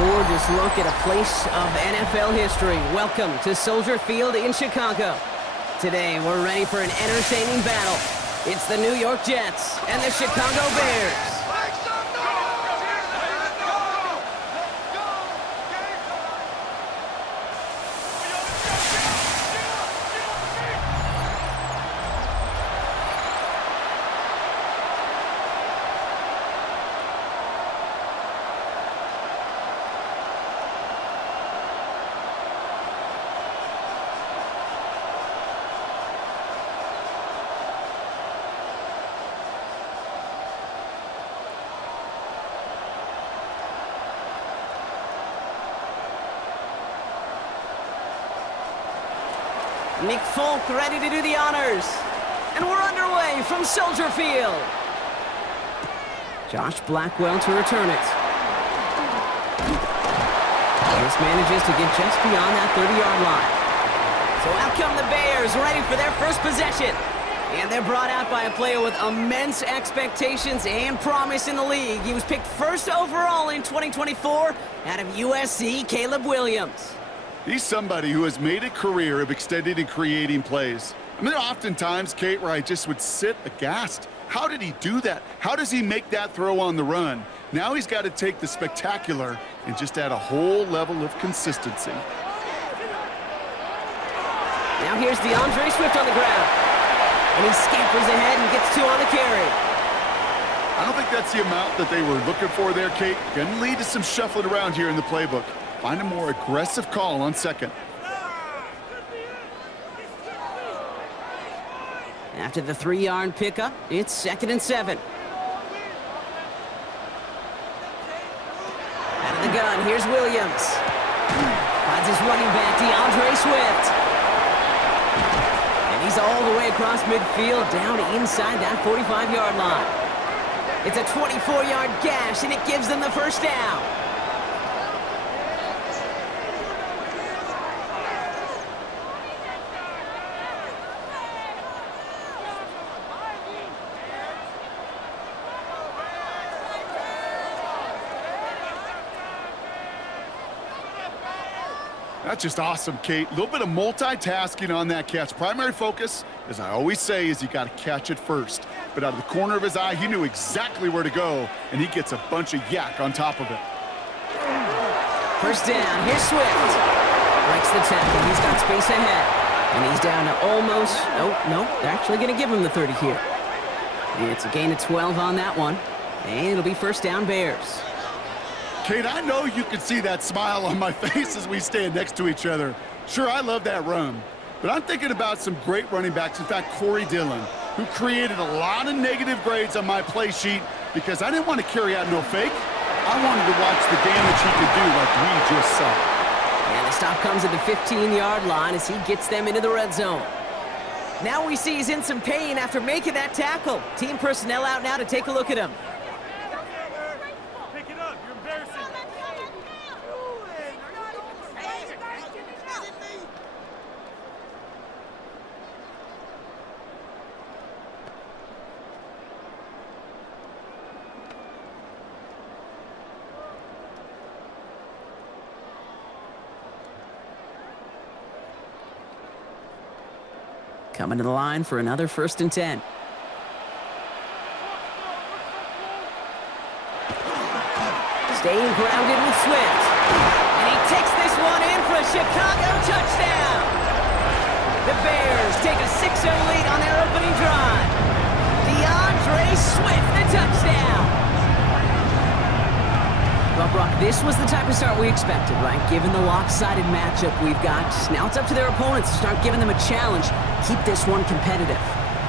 Gorgeous look at a place of NFL history. Welcome to Soldier Field in Chicago. Today, we're ready for an entertaining battle. It's the New York Jets and the Chicago Bears. Nick Folk ready to do the honors. And we're underway from Soldier Field. Josh Blackwell to return it. This manages to get just beyond that 30-yard line. So out come the Bears, ready for their first possession. And they're brought out by a player with immense expectations and promise in the league. He was picked first overall in 2024 out of USC, Caleb Williams. He's somebody who has made a career of extending and creating plays. I mean, oftentimes, Kate, where I just would sit aghast. How did he do that? How does he make that throw on the run? Now he's got to take the spectacular and just add a whole level of consistency. Now here's DeAndre Swift on the ground. And he scampers ahead and gets two on the carry. I don't think that's the amount that they were looking for there, Kate. Going to lead to some shuffling around here in the playbook. Find a more aggressive call on second. After the 3-yard pickup, it's 2nd and 7. Out of the gun, here's Williams. Finds his running back, DeAndre Swift. And he's all the way across midfield, down inside that 45-yard line. It's a 24-yard gash, and it gives them the first down. That's just awesome, Kate. A little bit of multitasking on that catch. Primary focus, as I always say, is you got to catch it first. But out of the corner of his eye, he knew exactly where to go, and he gets a bunch of yak on top of it. First down, here's Swift. Breaks the tackle, he's got space ahead. And he's down to almost, no, they're actually going to give him the 30 here. It's a gain of 12 on that one, and it'll be first down Bears. Kate, I know you can see that smile on my face as we stand next to each other. Sure, I love that run, but I'm thinking about some great running backs. In fact, Corey Dillon, who created a lot of negative grades on my play sheet because I didn't want to carry out no fake. I wanted to watch the damage he could do like we just saw. And the stop comes at the 15-yard line as he gets them into the red zone. Now we see he's in some pain after making that tackle. Team personnel out now to take a look at him. Coming to the line for another 1st and 10. Staying grounded with Swift. And he takes this one in for a Chicago touchdown. The Bears take a 6-0 lead on their opening drive. DeAndre Swift, the touchdown. Well, Brock, this was the type of start we expected, right? Given the lopsided matchup we've got, now it's up to their opponents to start giving them a challenge. Keep this one competitive.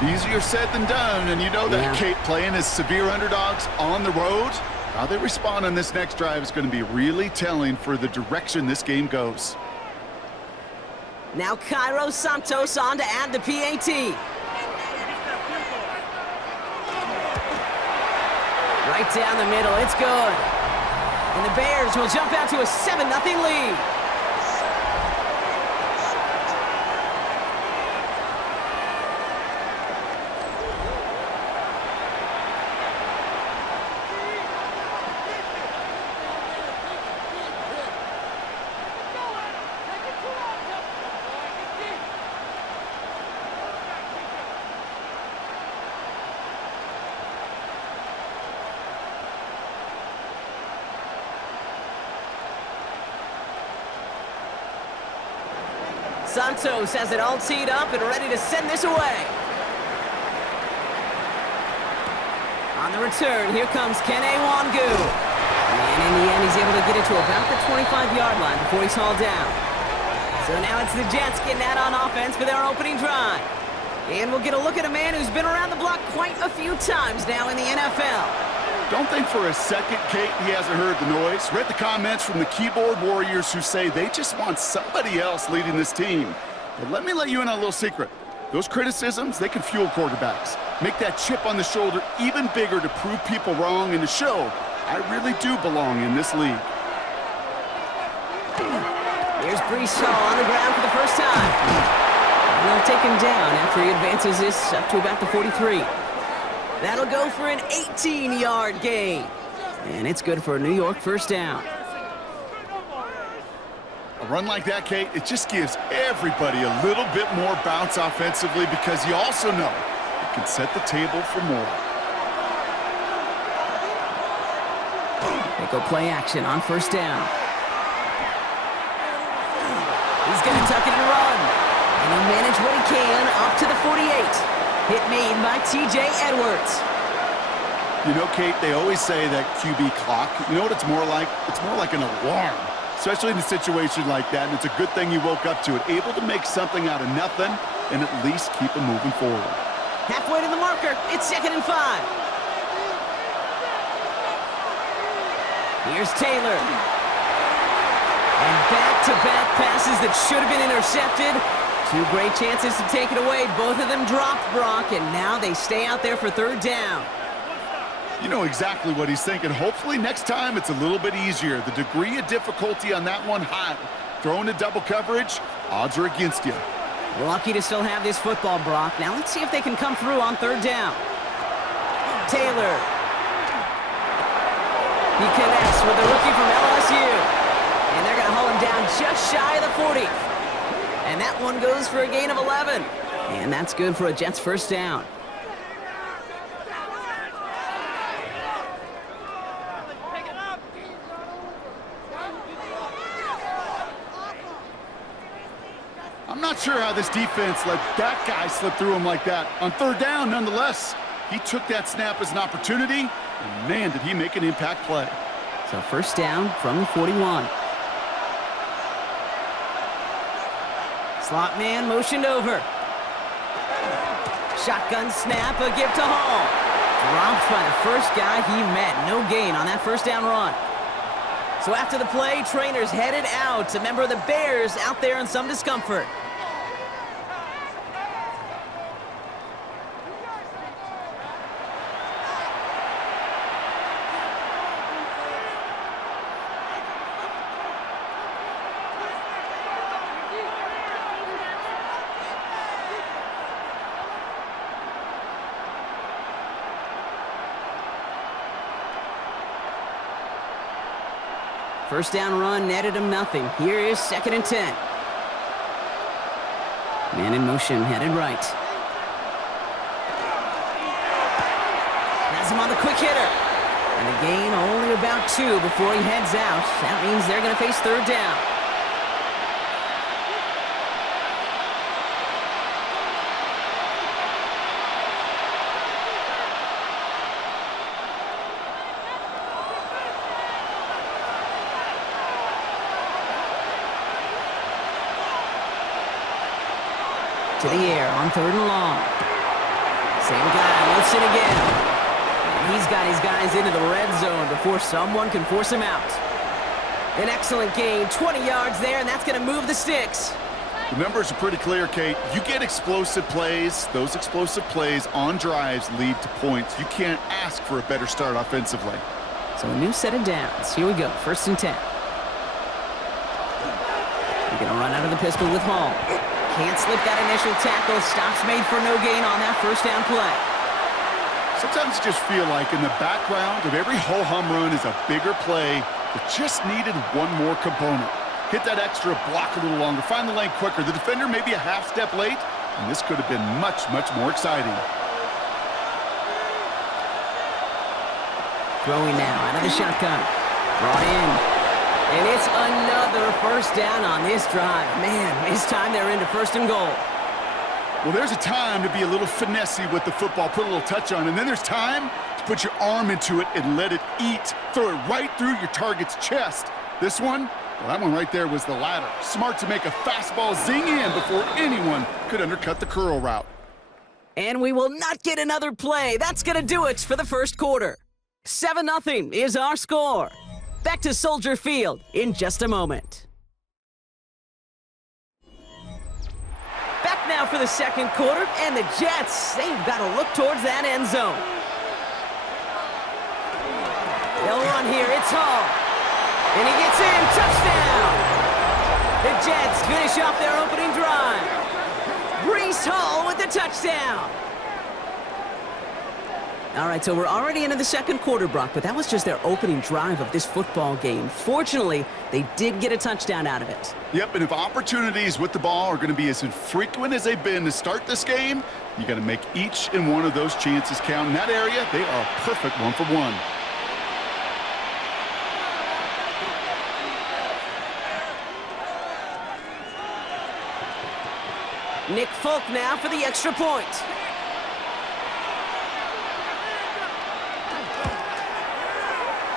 Easier said than done, and you know that, Kate, playing as severe underdogs on the road, how they respond on this next drive is going to be really telling for the direction this game goes. Now Cairo Santos on to add the PAT. Right down the middle, it's good. And the Bears will jump out to a 7-0 lead. Santos has it all teed up and ready to send this away. On the return, here comes Kene Wangu. And in the end, he's able to get it to about the 25-yard line before he's hauled down. So now it's the Jets getting out on offense for their opening drive. And we'll get a look at a man who's been around the block quite a few times now in the NFL. Don't think for a second, Kate, he hasn't heard the noise. Read the comments from the keyboard warriors who say they just want somebody else leading this team. But let me let you in on a little secret. Those criticisms, they can fuel quarterbacks. Make that chip on the shoulder even bigger to prove people wrong and to show I really do belong in this league. Here's Brees Hall on the ground for the first time. And they'll take him down after he advances this up to about the 43. That'll go for an 18-yard gain. And it's good for a New York first down. A run like that, Kate, it just gives everybody a little bit more bounce offensively because you also know it can set the table for more. They go play action on first down. He's going to tuck it and run. And he'll manage what he can up to the 48. Hit made by T.J. Edwards. You know, Kate, they always say that QB clock, you know what it's more like? It's more like an alarm, especially in a situation like that, and it's a good thing you woke up to it, able to make something out of nothing and at least keep them moving forward. Halfway to the marker, it's 2nd and 5. Here's Taylor. And back-to-back passes that should have been intercepted. Two great chances to take it away. Both of them dropped, Brock, and now they stay out there for third down. You know exactly what he's thinking. Hopefully next time it's a little bit easier. The degree of difficulty on that one high. Throwing to double coverage, odds are against you. We're lucky to still have this football, Brock. Now let's see if they can come through on third down. Taylor. He connects with the rookie from LSU. And they're going to haul him down just shy of the 40. And that one goes for a gain of 11. And that's good for a Jets first down. I'm not sure how this defense let that guy slip through him like that. On third down, nonetheless, he took that snap as an opportunity, and man, did he make an impact play. So first down from the 41. Slot man motioned over. Shotgun snap, a give to Hall. Dropped by the first guy he met. No gain on that first down run. So after the play, trainers headed out. A member of the Bears out there in some discomfort. First down run netted him nothing. Here is 2nd and 10. Man in motion, headed right. Has him on the quick hitter. And a gain only about 2 before he heads out. That means they're going to face third down. To the air on third and long. Same guy, Wilson again. And he's got his guys into the red zone before someone can force him out. An excellent gain, 20 yards there, and that's going to move the sticks. The numbers are pretty clear, Kate. You get explosive plays. Those explosive plays on drives lead to points. You can't ask for a better start offensively. So a new set of downs. Here we go, 1st and 10. We're going to run out of the pistol with Hall. Can't slip that initial tackle. Stops made for no gain on that first down play. Sometimes you just feel like in the background of every ho-hum run is a bigger play that just needed one more component. Hit that extra block a little longer. Find the lane quicker. The defender may be a half step late, and this could have been much, much more exciting. Throwing now out of the shotgun. Brought in. And it's another first down on this drive. Man, this time they're into first and goal. Well, there's a time to be a little finessey with the football, put a little touch on, and then there's time to put your arm into it and let it eat. Throw it right through your target's chest. This one, well, that one right there was the latter. Smart to make a fastball zing in before anyone could undercut the curl route. And we will not get another play. That's going to do it for the first quarter. 7-0 is our score. Back to Soldier Field in just a moment. Back now for the second quarter, and the Jets, they've got to look towards that end zone. They'll run here. It's Hall. And he gets in. Touchdown! The Jets finish off their opening drive. Breece Hall with the touchdown. All right, so we're already into the second quarter, Brock, but that was just their opening drive of this football game. Fortunately, they did get a touchdown out of it. Yep, and if opportunities with the ball are going to be as infrequent as they've been to start this game, you got to make each and one of those chances count. In that area, they are a perfect 1-for-1. Nick Folk now for the extra point.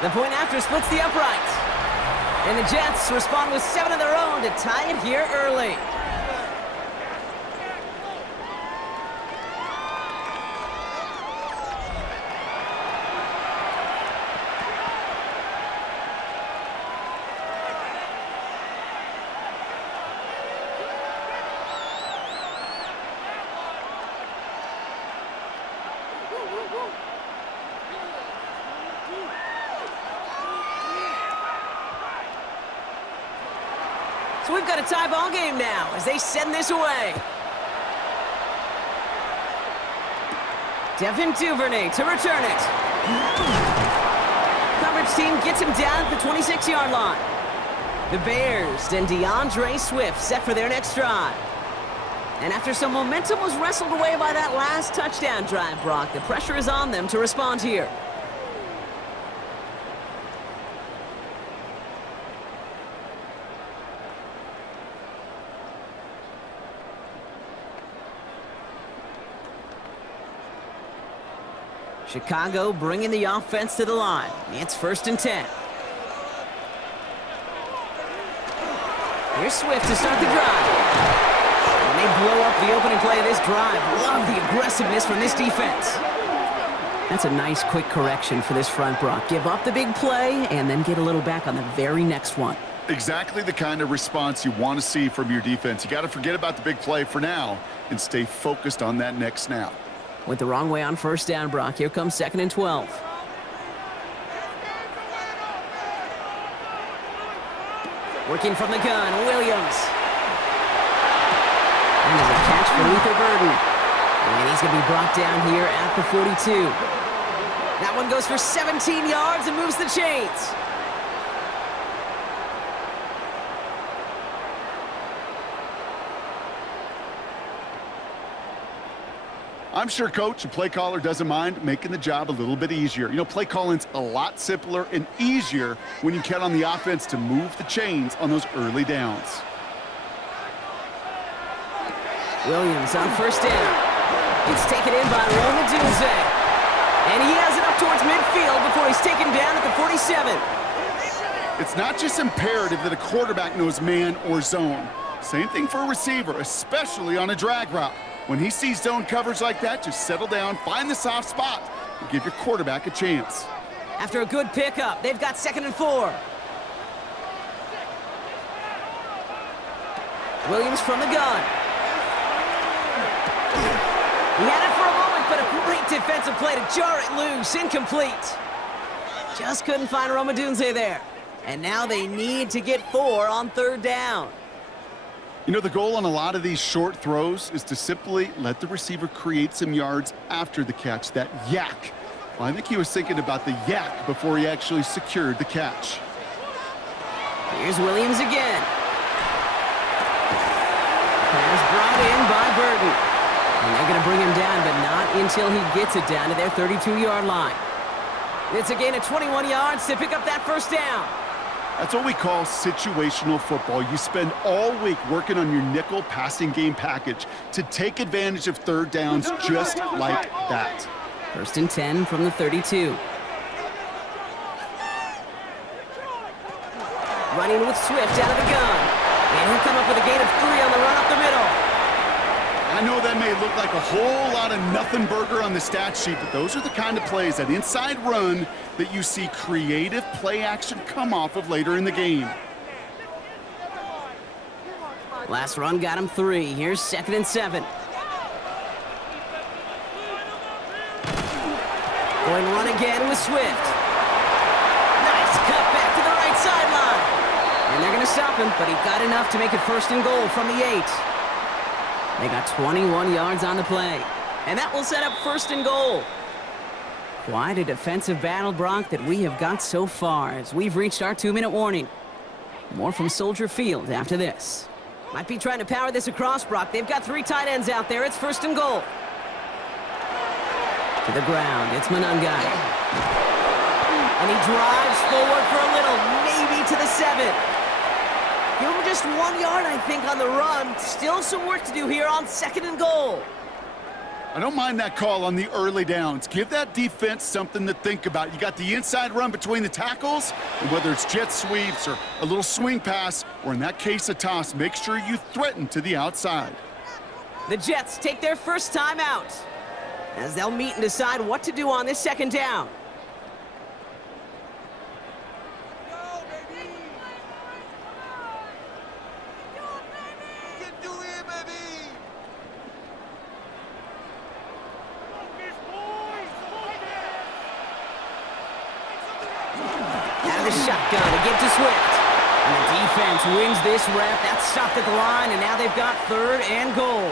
The point after splits the upright. And the Jets respond with 7 of their own to tie it here early. So we've got a tie ball game now as they send this away. Devin Duvernay to return it. Coverage team gets him down at the 26-yard line. The Bears and DeAndre Swift set for their next drive. And after some momentum was wrestled away by that last touchdown drive, Brock, the pressure is on them to respond here. Chicago bringing the offense to the line. It's 1st and 10. Here's Swift to start the drive. And they blow up the opening play of this drive. Love the aggressiveness from this defense. That's a nice quick correction for this front, Brock. Give up the big play and then get a little back on the very next one. Exactly the kind of response you want to see from your defense. You got to forget about the big play for now and stay focused on that next snap. Went the wrong way on first down, Brock. Here comes 2nd and 12. Working from the gun, Williams. And there's a catch for Luther Burden. And he's going to be brought down here at the 42. That one goes for 17 yards and moves the chains. I'm sure coach and play caller doesn't mind making the job a little bit easier. You know, play calling's a lot simpler and easier when you count on the offense to move the chains on those early downs. Williams on first down. It's taken in by Roma Dunze. And he has it up towards midfield before he's taken down at the 47. It's not just imperative that a quarterback knows man or zone. Same thing for a receiver, especially on a drag route. When he sees zone coverage like that, just settle down, find the soft spot, and give your quarterback a chance. After a good pickup, they've got 2nd and 4. Williams from the gun. He had it for a moment, but a great defensive play to jar it loose. Incomplete. Just couldn't find Roma Dunze there. And now they need to get 4 on 3rd down. You know, the goal on a lot of these short throws is to simply let the receiver create some yards after the catch, that yak. Well, I think he was thinking about the yak before he actually secured the catch. Here's Williams again. Pass brought in by Burden. And they're going to bring him down, but not until he gets it down to their 32-yard line. It's a gain of 21 yards to pick up that first down. That's what we call situational football. You spend all week working on your nickel passing game package to take advantage of third downs just like that. 1st and 10 from the 32. Running with Swift out of the gun. And he'll come up with a gain of 3 on the run up the middle. I know that may look like a whole lot of nothing burger on the stat sheet, but those are the kind of plays, that inside run, that you see creative play action come off of later in the game. Last run got him 3. Here's 2nd and 7. Going to run again with Swift. Nice cut back to the right sideline. And they're going to stop him, but he got enough to make it 1st and goal from the 8. They got 21 yards on the play. And that will set up 1st and goal. Quite a defensive battle, Brock, that we have got so far as we've reached our 2-minute warning. More from Soldier Field after this. Might be trying to power this across, Brock. They've got 3 tight ends out there. It's 1st and goal. To the ground. It's Manungai. And he drives forward for a little, maybe to the 7. Give him just 1 yard, I think, on the run. Still some work to do here on 2nd and goal. I don't mind that call on the early downs. Give that defense something to think about. You got the inside run between the tackles, and whether it's jet sweeps or a little swing pass, or in that case a toss, make sure you threaten to the outside. The Jets take their first time out as they'll meet and decide what to do on this 2nd down. The shotgun to give to Swift. And the defense wins this rep. That's stopped at the line, and now they've got 3rd and goal.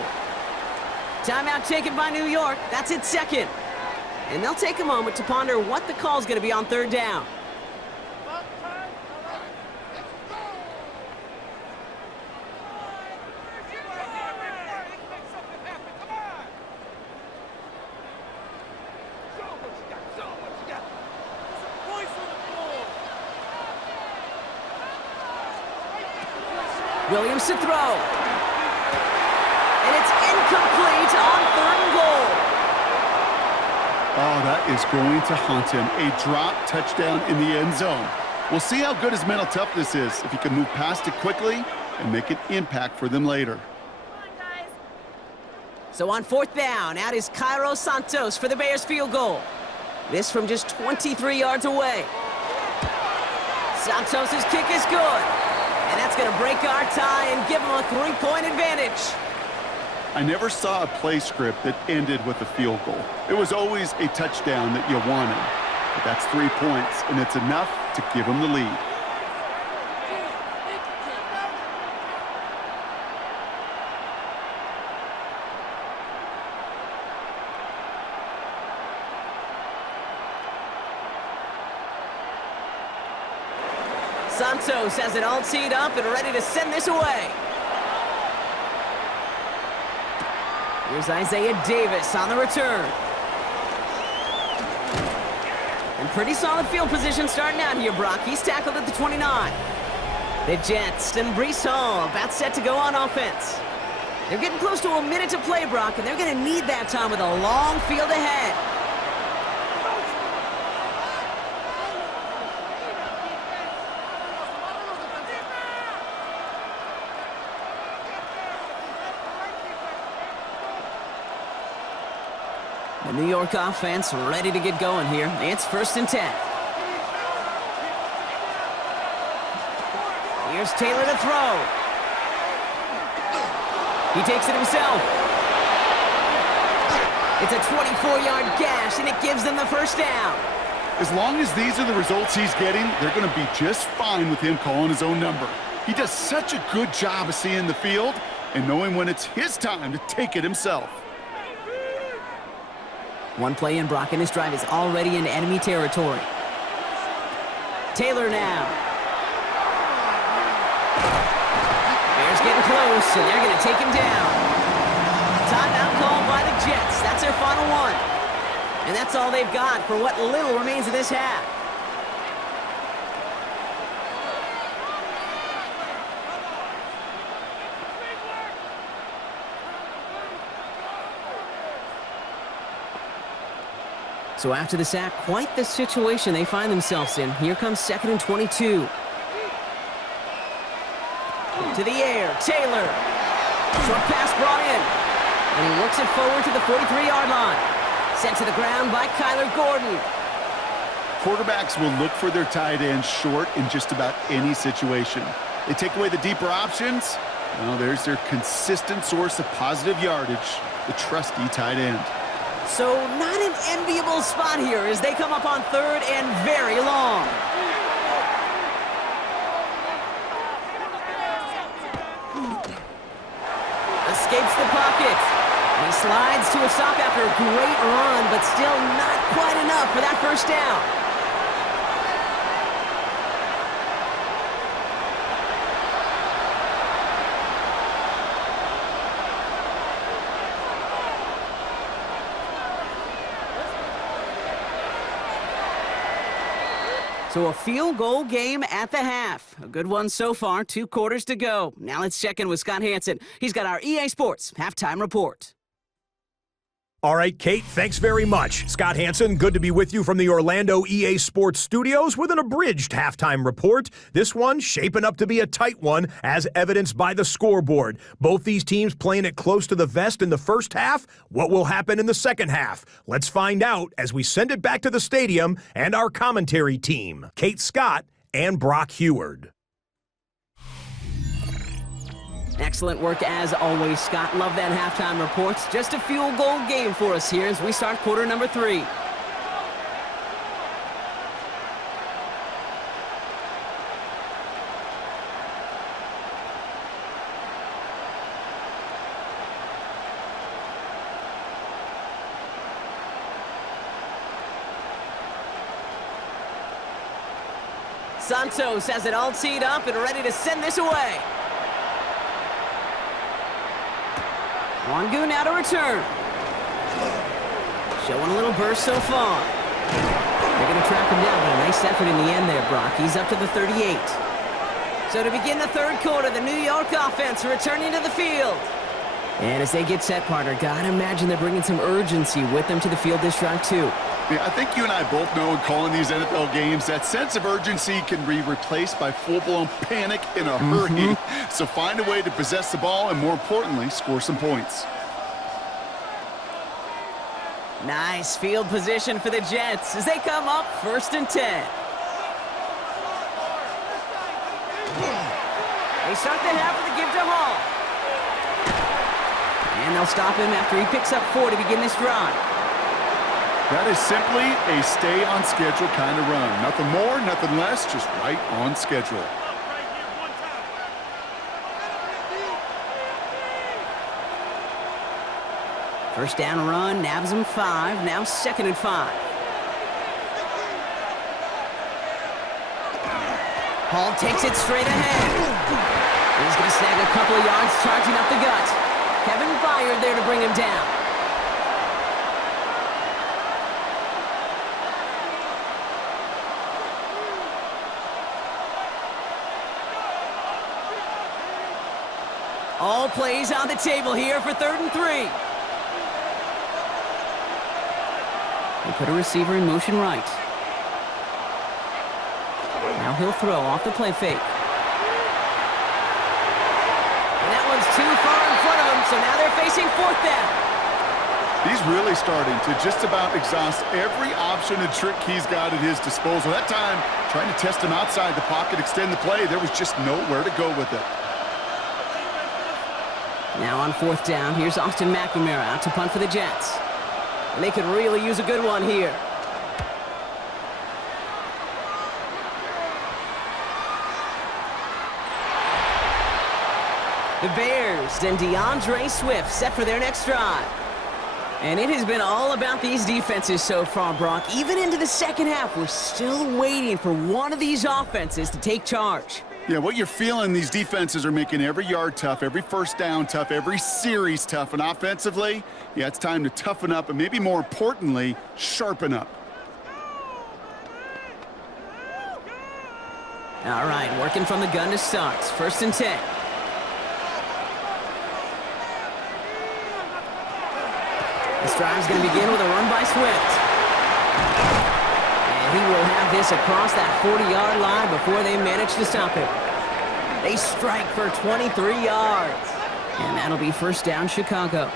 Timeout taken by New York. That's its 2nd. And they'll take a moment to ponder what the call's going to be on 3rd down. Williams to throw. And it's incomplete on 3rd and goal. Oh, that is going to haunt him. A drop touchdown in the end zone. We'll see how good his mental toughness is, if he can move past it quickly and make an impact for them later. So on 4th down, out is Cairo Santos for the Bears field goal. This from just 23 yards away. Santos' kick is good. And that's going to break our tie and give them a 3-point advantage. I never saw a play script that ended with a field goal. It was always a touchdown that you wanted. But that's 3 points, and it's enough to give them the lead. Santos has it all teed up and ready to send this away. Here's Isaiah Davis on the return. And pretty solid field position starting out here, Brock. He's tackled at the 29. The Jets and Breece Hall about set to go on offense. They're getting close to a minute to play, Brock, and they're going to need that time with a long field ahead. The New York offense ready to get going here. It's 1st and 10. Here's Taylor to throw. He takes it himself. It's a 24-yard gash, and it gives them the 1st down. As long as these are the results he's getting, they're going to be just fine with him calling his own number. He does such a good job of seeing the field and knowing when it's his time to take it himself. One play in, Brock, and his drive is already in enemy territory. Taylor now. Bears getting close, and they're going to take him down. Timeout called by the Jets. That's their final one. And that's all they've got for what little remains of this half. So after the sack, quite the situation they find themselves in. Here comes 2nd and 22. To the air, Taylor. Short pass brought in. And he works it forward to the 43-yard line. Sent to the ground by Kyler Gordon. Quarterbacks will look for their tight end short in just about any situation. They take away the deeper options. Well, there's their consistent source of positive yardage, the trusty tight end. So not an enviable spot here as they come up on 3rd and very long. Escapes the pocket. And he slides to a stop after a great run, but still not quite enough for that first down. So a field goal game at the half. A good one so far, 2 quarters to go. Now let's check in with Scott Hanson. He's got our EA Sports halftime report. All right, Kate, thanks very much. Scott Hanson, good to be with you from the Orlando EA Sports Studios with an abridged halftime report. This one shaping up to be a tight one, as evidenced by the scoreboard. Both these teams playing it close to the vest in the first half. What will happen in the second half? Let's find out as we send it back to the stadium and our commentary team, Kate Scott and Brock Heward. Excellent work as always, Scott. Love that halftime report. Just a field goal game for us here as we start quarter number 3. Santos has it all teed up and ready to send this away. Wangu now to return. Showing a little burst so far. They're going to track him down, but a nice effort in the end there, Brock. He's up to the 38. So to begin the 3rd quarter, the New York offense returning to the field. And as they get set, partner, gotta imagine they're bringing some urgency with them to the field this drive, too. Yeah, I think you and I both know in calling these NFL games, that sense of urgency can be replaced by full-blown panic in a hurry. So find a way to possess the ball and, more importantly, score some points. Nice field position for the Jets as they come up 1st and 10. They start the half with a give to Hall. And they'll stop him after he picks up 4 to begin this drive. That is simply a stay-on-schedule kind of run. Nothing more, nothing less, just right on schedule. First down run, nabs him 5, now 2nd and 5. Hall takes it straight ahead. He's going to snag a couple of yards, charging up the gut. Kevin Byard there to bring him down. All plays on the table here for 3rd and 3. They put a receiver in motion right. Now he'll throw off the play fake. And that one's too far in front of him, so now they're facing 4th down. He's really starting to just about exhaust every option and trick he's got at his disposal. That time, trying to test him outside the pocket, extend the play, there was just nowhere to go with it. Now on 4th down, here's Austin McNamara out to punt for the Jets. And they could really use a good one here. The Bears and DeAndre Swift set for their next drive. And it has been all about these defenses so far, Brock. Even into the second half, we're still waiting for one of these offenses to take charge. Yeah, what you're feeling, these defenses are making every yard tough, every first down tough, every series tough. And offensively, yeah, it's time to toughen up and maybe more importantly, sharpen up. All right, working from the gun to start. 1st and 10. This drive's going to begin with a run by Swift. this across that 40-yard line before they manage to stop him. They strike for 23 yards. And that'll be first down, Chicago.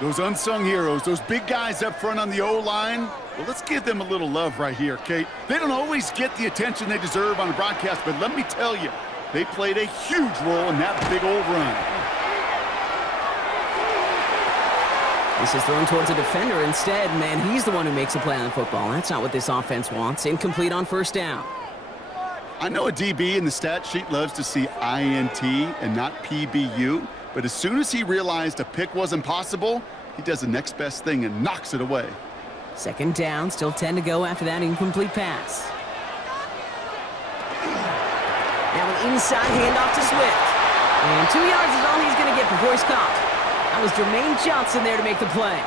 Those unsung heroes, those big guys up front on the O-line, well, let's give them a little love right here, Kate. They don't always get the attention they deserve on the broadcast, but let me tell you, they played a huge role in that big old run. This is thrown towards a defender instead. Man, he's the one who makes a play on the football. That's not what this offense wants. Incomplete on first down. I know a DB in the stat sheet loves to see INT and not PBU, but as soon as he realized a pick wasn't possible, he does the next best thing and knocks it away. Second down, still 10 to go after that incomplete pass. Now an inside handoff to Swift. And 2 yards is all he's going to get before he's caught. That was Jermaine Johnson there to make the play.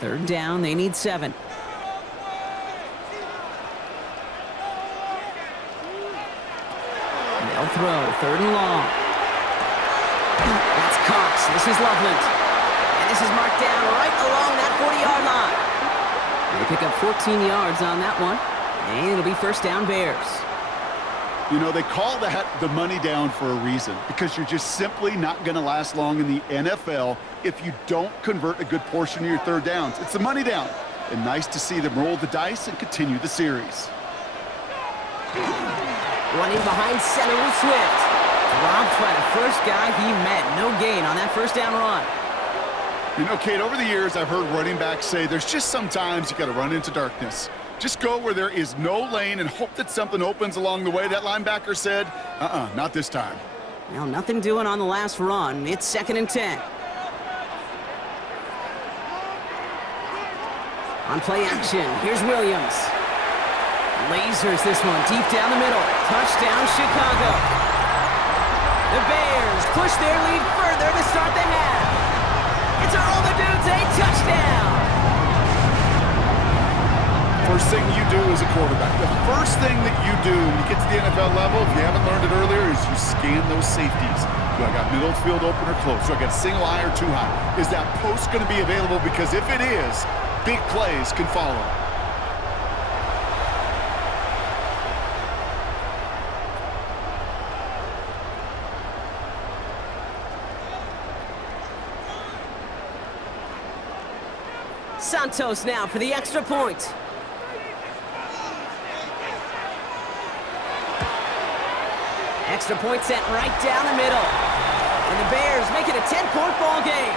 Third down, they need 7. They'll throw, third and long. That's Cox, this is Loveland. And this is marked down right along that 40-yard line. They pick up 14 yards on that one, and it'll be first down Bears. You know, they call that the money down for a reason, because you're just simply not going to last long in the NFL if you don't convert a good portion of your third downs. It's the money down, and nice to see them roll the dice and continue the series. Running behind center with Swift. Dropped by the first guy he met. No gain on that first down run. You know, Kate, over the years, I've heard running backs say there's just sometimes you got to run into darkness. Just go where there is no lane and hope that something opens along the way. That linebacker said, not this time. Well, nothing doing on the last run. It's second and 10. On play action, here's Williams. Lasers this one deep down the middle. Touchdown, Chicago. The Bears push their lead further to start the half. It's a roll the dudes, a touchdown. First thing you do as a quarterback, the first thing that you do when you get to the NFL level, if you haven't learned it earlier, is you scan those safeties. Do I got middle field open or close? Do I got single high or two high? Is that post going to be available? Because if it is, big plays can follow. Santos now for the extra point. Extra point sent right down the middle. And the Bears make it a 10-point ball game.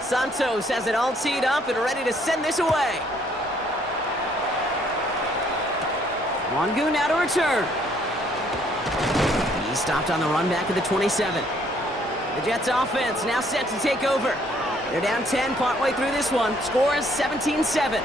Santos has it all teed up and ready to send this away. Wangu now to return. He stopped on the run back of the 27. The Jets offense now set to take over. They're down 10 partway through this one. Score is 17-7.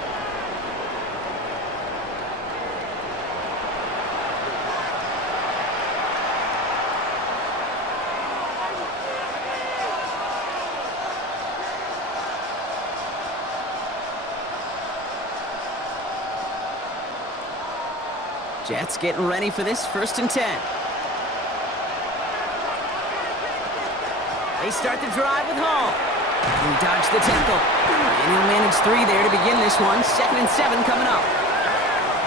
Jets getting ready for this first and 10. They start the drive with Hall. He dodged the tackle. And he'll manage 3 there to begin this one. Second and 7 coming up.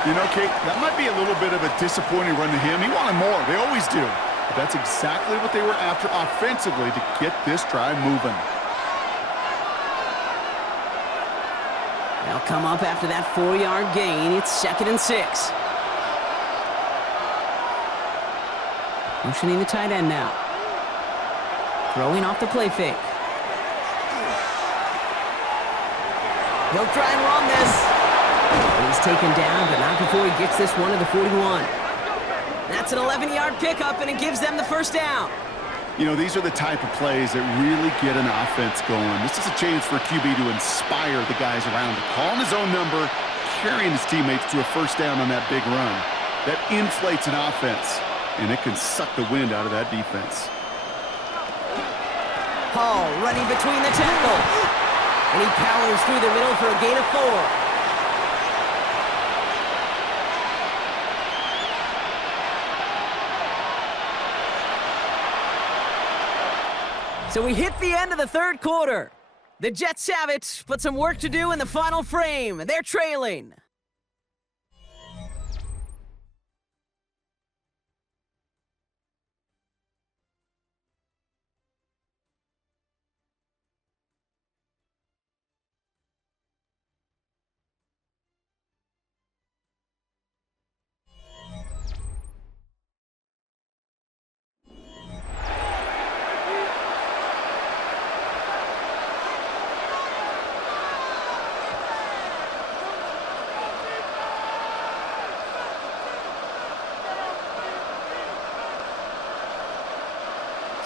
You know, Kate, that might be a little bit of a disappointing run to him. He wanted more. They always do. But that's exactly what they were after offensively to get this drive moving. They'll come up after that 4-yard gain. It's second and 6. Motioning the tight end now. Throwing off the play fake. He'll try and run this. And he's taken down, but not before he gets this one to the 41. That's an 11-yard pickup, and it gives them the first down. You know, these are the type of plays that really get an offense going. This is a chance for QB to inspire the guys around him. Calling his own number, carrying his teammates to a first down on that big run. That inflates an offense, and it can suck the wind out of that defense. Hall running between the tackles. And he powers through the middle for a gain of 4. So we hit the end of the third quarter. The Jets have it, but some work to do in the final frame. They're trailing.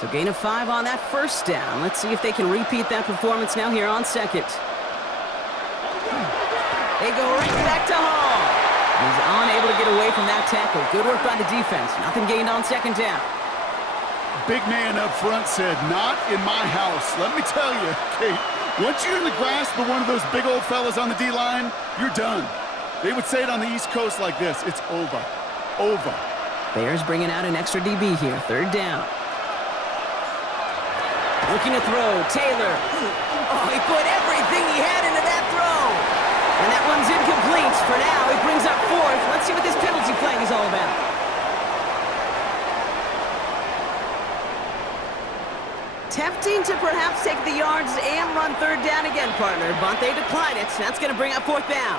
So gain of 5 on that first down. Let's see if they can repeat that performance now here on second. They go right back to Hall. He's unable to get away from that tackle. Good work by the defense. Nothing gained on second down. Big man up front said, not in my house. Let me tell you, Kate, once you're in the grasp of one of those big old fellas on the D-line, you're done. They would say it on the East Coast like this. It's over. Over. Bears bringing out an extra DB here. Third down. Looking to throw. Taylor. Oh, he put everything he had into that throw. And that one's incomplete. For now, he brings up 4th. Let's see what this penalty flag is all about. Tempting to perhaps take the yards and run third down again, partner. But they decline it. That's going to bring up 4th down.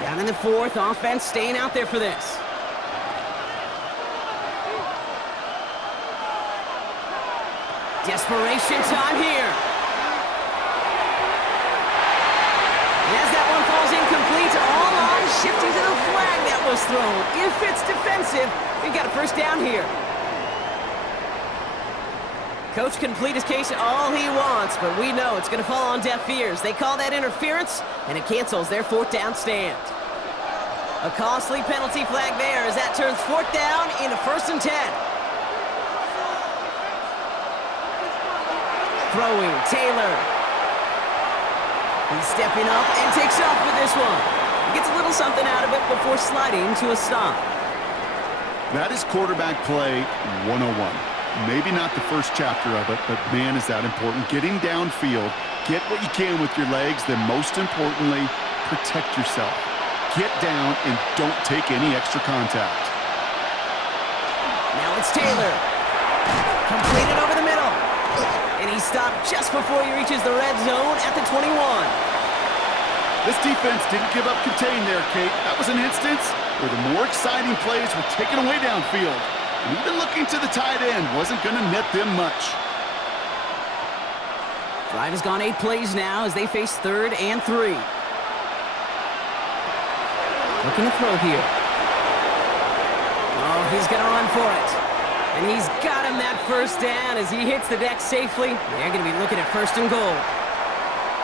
Down in the 4th, offense staying out there for this. Desperation time here. And as that one falls incomplete, all eyes shifting to the flag that was thrown. If it's defensive, we've got a first down here. Coach can plead his case all he wants, but we know it's going to fall on deaf ears. They call that interference, and it cancels their 4th down stand. A costly penalty flag there as that turns 4th down into 1st and 10. Throwing, Taylor. He's stepping up and takes off with this one. He gets a little something out of it before sliding to a stop. That is quarterback play 101. Maybe not the first chapter of it, but man, is that important. Getting downfield, get what you can with your legs, then most importantly, protect yourself. Get down and don't take any extra contact. Now it's Taylor. Completed over the middle. And he stopped just before he reaches the red zone at the 21. This defense didn't give up contain there, Kate. That was an instance where the more exciting plays were taken away downfield. And even looking to the tight end wasn't going to net them much. Drive has gone 8 plays now as they face 3rd and 3. Looking to throw here. Oh, he's going to run for it. And he's got him that first down as he hits the deck safely. They're going to be looking at 1st and goal.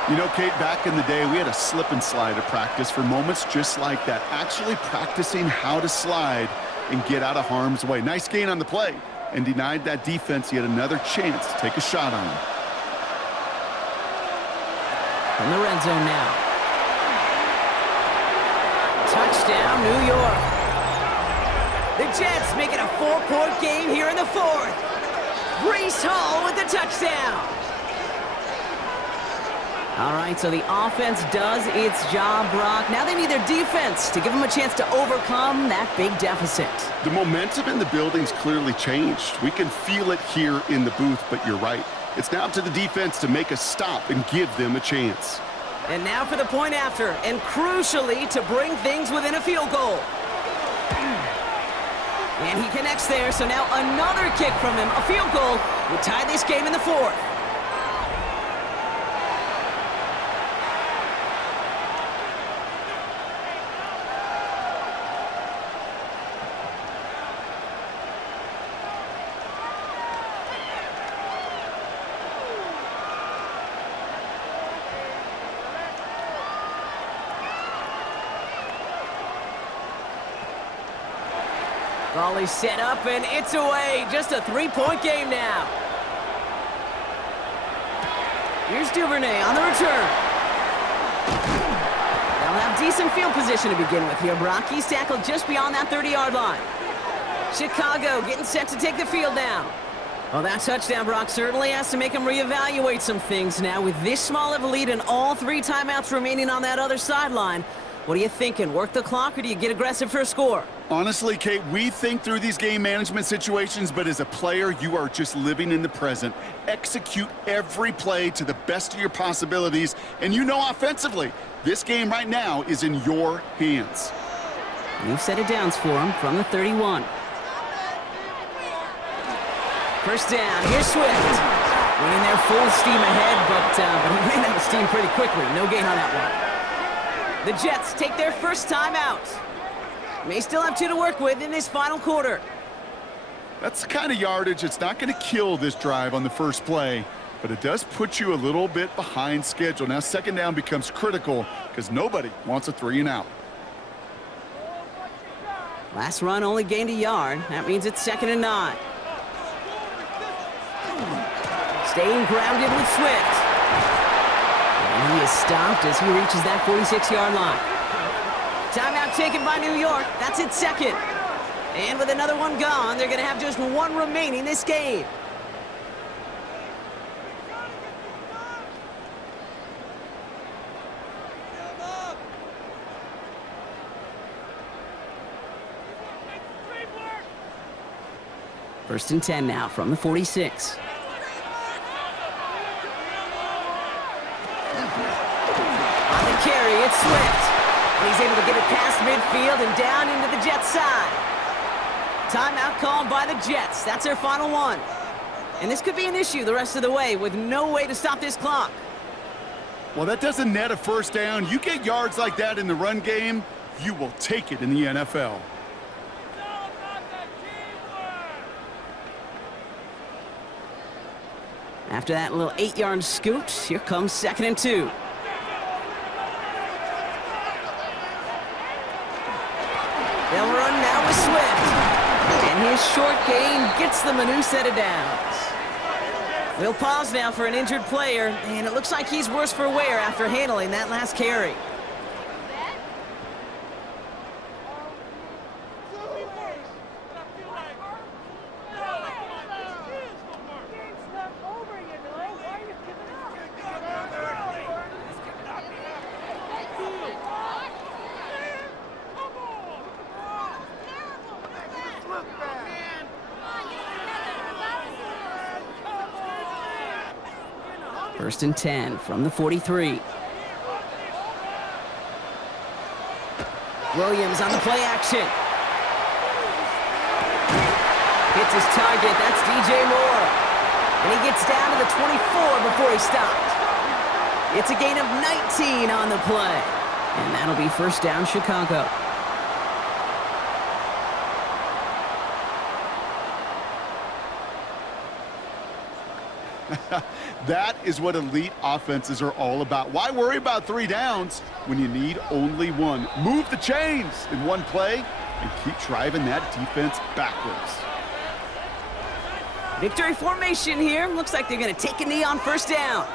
You know, Kate, back in the day, we had a slip and slide at practice for moments just like that. Actually practicing how to slide and get out of harm's way. Nice gain on the play and denied that defense yet another chance to take a shot on him. From the red zone now. Touchdown, New York. The Jets make it a 4-point game here in the 4th. Breece Hall with the touchdown. All right, so the offense does its job, Brock. Now they need their defense to give them a chance to overcome that big deficit. The momentum in the building's clearly changed. We can feel it here in the booth, but you're right. It's now up to the defense to make a stop and give them a chance. And now for the point after, and crucially to bring things within a field goal. And he connects there, so now another kick from him. A field goal would tie this game in the fourth. Volley set up, and it's away. Just a three-point game now. Here's Duvernay on the return. They'll have decent field position to begin with here, Brock. He's tackled just beyond that 30-yard line. Chicago getting set to take the field now. Well, that touchdown, Brock, certainly has to make him reevaluate some things now. With this small of a lead and all three timeouts remaining on that other sideline, what are you thinking? Work the clock, or do you get aggressive for a score? Honestly, Kate, we think through these game management situations, but as a player, you are just living in the present. Execute every play to the best of your possibilities, and you know offensively, this game right now is in your hands. New set of downs for him from the 31. First down, here's Swift. Winning there full steam ahead, but he ran out of steam pretty quickly. No gain on that one. The Jets take their first time out. May still have two to work with in this final quarter. That's the kind of yardage that's not going to kill this drive on the first play, but it does put you a little bit behind schedule. Now second down becomes critical because nobody wants a 3-and-out. Last run only gained a yard. That means it's 2nd and 9. Staying grounded with Swift. And he is stopped as he reaches that 46-yard line. Timeout taken by New York. That's its second. And with another one gone, they're going to have just one remaining this game. First and 10 now from the 46. On the carry, it's Swift. And he's able to get it past midfield and down into the Jets' side. Timeout called by the Jets. That's their final one. And this could be an issue the rest of the way with no way to stop this clock. Well, that doesn't net a first down. You get yards like that in the run game, you will take it in the NFL. After that little 8-yard scoot, here comes 2nd and 2. They'll run now with Swift. And his short gain gets them a new set of downs. We'll pause now for an injured player, and it looks like he's worse for wear after handling that last carry. First and 10 from the 43. Williams on the play action. Hits his target. That's DJ Moore. And he gets down to the 24 before he stopped. It's a gain of 19 on the play. And that'll be first down, Chicago. That is what elite offenses are all about. Why worry about 3 downs when you need only one? Move the chains in one play and keep driving that defense backwards. Victory formation here. Looks like they're going to take a knee on first down.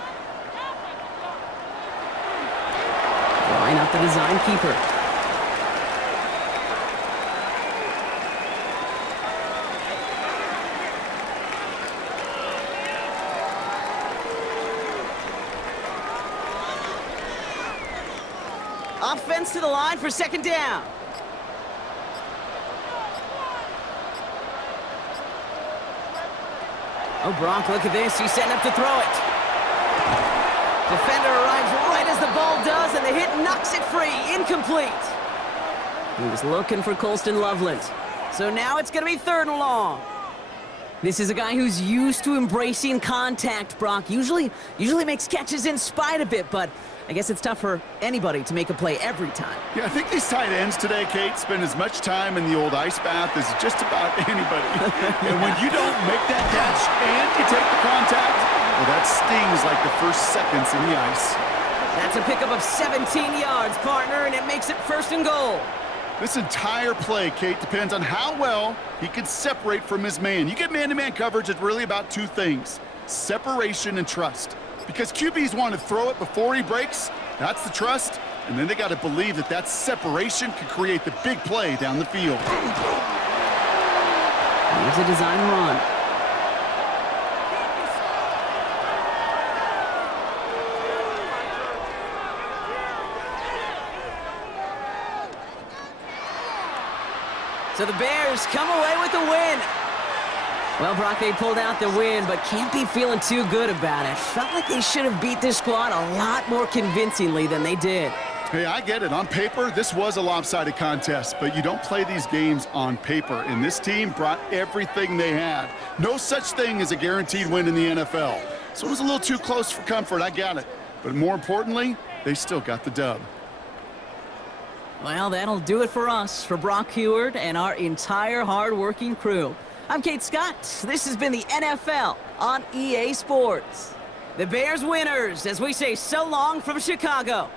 Line up the design keeper. Offense to the line for 2nd down. Oh, Brock, look at this. He's setting up to throw it. Defender arrives right as the ball does, and the hit knocks it free. Incomplete. He was looking for Colston Loveland. So now it's going to be 3rd and long. This is a guy who's used to embracing contact, Brock. Usually makes catches in spite of it, but I guess it's tough for anybody to make a play every time. Yeah, I think these tight ends today, Kate, spend as much time in the old ice bath as just about anybody. And when you don't make that catch and you take the contact, well, that stings like the first seconds in the ice. That's a pickup of 17 yards, partner, and it makes it 1st and goal. This entire play, Kate, depends on how well he can separate from his man. You get man-to-man coverage, it's really about 2 things, separation and trust. Because QBs want to throw it before he breaks, that's the trust, and then they got to believe that that separation can create the big play down the field. Here's a design run. So the Bears come away with the win. Well, Brock, they pulled out the win, but can't be feeling too good about it. Felt like they should have beat this squad a lot more convincingly than they did. Hey, I get it. On paper, this was a lopsided contest, but you don't play these games on paper. And this team brought everything they had. No such thing as a guaranteed win in the NFL. So it was a little too close for comfort, I got it. But more importantly, they still got the dub. Well, that'll do it for us, for Brock Heward and our entire hard-working crew. I'm Kate Scott. This has been the NFL on EA Sports. The Bears winners as we say so long from Chicago.